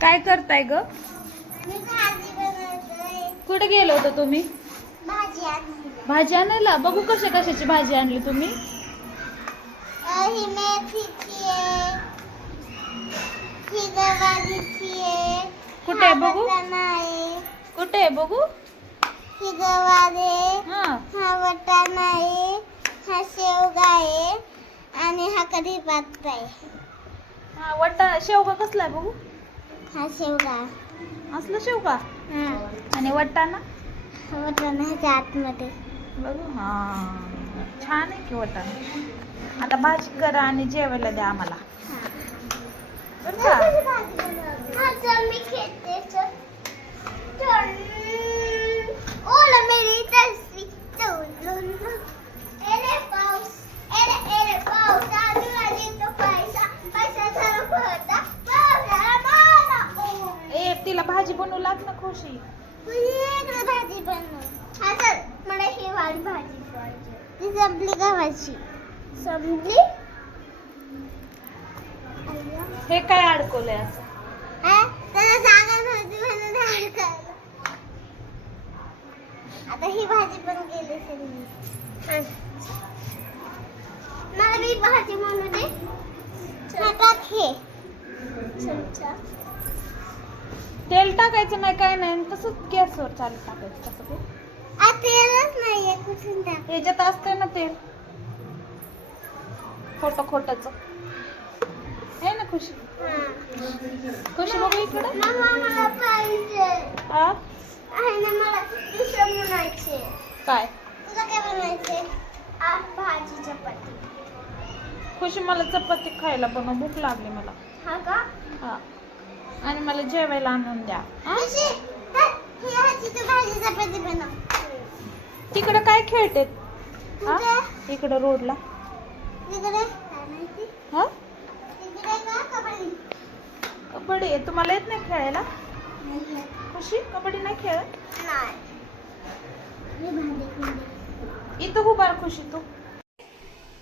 काय करताय ग? मी भाजी बनवतोय. कुठे गेलो होतो तुम्ही? भाजी आणली. भाजी आणायला? बघू कशाची भाजी आणली तुम्ही. ही मेथीची आहे, ही गवारीची आहे, कुठे आहे बघू? वाटाणा आहे, कुठे आहे बघू? ही गवार आहे, हा हा वाटाणा आहे, हा शेवगा आहे आणि हा कढीपत्ता आहे. हा वटा शेवगा कसला आहे बघू? हा शेवगा. असलं शेवगा हा आणि वाटाणा वाटाणा ह्याच्या आतमध्ये. बघू. हा छान आहे की वाटाणा. आता भाजी करा आणि जेवायला द्या आम्हाला. बरं का? हा चल मी खेळते. चल चल. ओला मेरी तस्वी चलून. एरे पाऊस एरे पाऊस आजू आली तो पैसा पैसा झाला होता पावसाला मारा. ए तिला भाजी बनवू लाग ना खुशी. इकडे भाजी बनव. हा चल मला ही वाली भाजी पाहिजे. ती संपली गव्हाची. संपली. हे काय अडकवलंय असं? त्याला जागा नव्हती म्हणून अडकवलं. आता ही भाजी पण गेली सगळी. मला मी भाजी म्हणू दे. टाक हे चमचा. तेल टाकायचं नाही काय नाही, तसंच गॅसवर चालू टाकायचं. तसं ते तेलच नाहीये. कुठून टाक? ह्याच्यात असते ना तेल खोटच आहे ना खुशी. खुशी बघू इकडे. मम्मा मला पाहिजे. आ आहे ना मला दुसरं म्हणायचे. काय तुला काय बनायचे? भाजी चपाती. खुशी मला चपाती खायला बनव, भूक लागली मला. हा का? हा आणि मला जेवायला आणून द्या. हा? खुशी, ही ह्याची तू भाजी चपाती बनव. तिकडे काय खेळते? कुठे? इकडे रोडला. तिकडे काय माहिती? हा तिकडे का कबड्डी? कबड्डी आहे. तुम्हाला येत नाही खेळायला? नाही. खुशी कबड्डी नाही खेळत? नाही. मी भांडी कुंडी. इथं उभा राहा खुशी तू.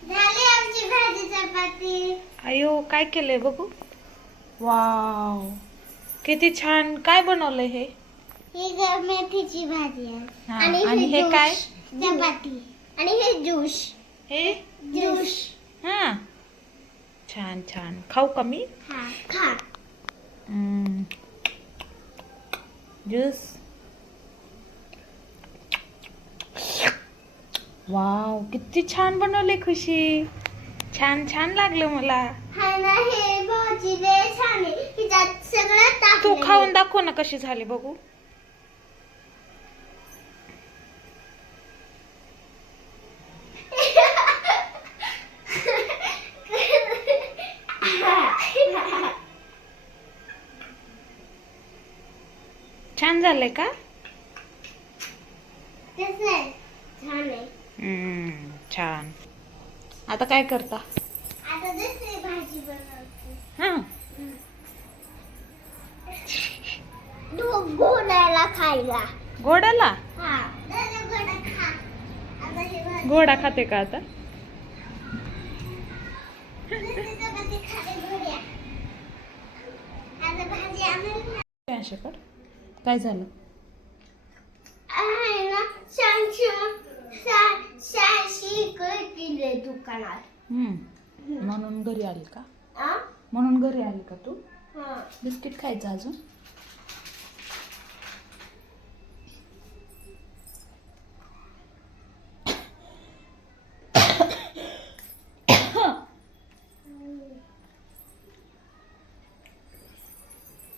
झाली आमची भाजी चपाती. अयो काय केलंय बघू. वाव किती छान. काय बनवलंय हे? ही मेथीची भाजी आहे. हा, आणि हे ज्यूस. काय? चपाती. आणि हे ज्यूस. हे ज्यूस. हा छान छान. खाऊ का मी? हा खा. ज्यूस. वाव किती छान बनवले खुशी. छान छान लागलं मला. हा ना हे भाजी लय छान आहे. हिच्यात सगळं टाकलं. तू खाऊन दाखव ना कशी झाली बघू. छान झालंय का? कसं आहे? छान आहे. छान. आता काय करता? आता दुसरी भाजी बनवते. हा घोड्याला खायला. घोड्याला? हा घोडा खा. आता हे भाजी घोडा खाते का आता? दुसरी चपाती खाते घोड्या. आता भाजी आणायला अशाकड काय झालं? आहे ना शाशी केले दुकानात. म्हणून घरी आली का? आ? म्हणून घरी आली का तू? हा. बिस्किट खायचं अजून?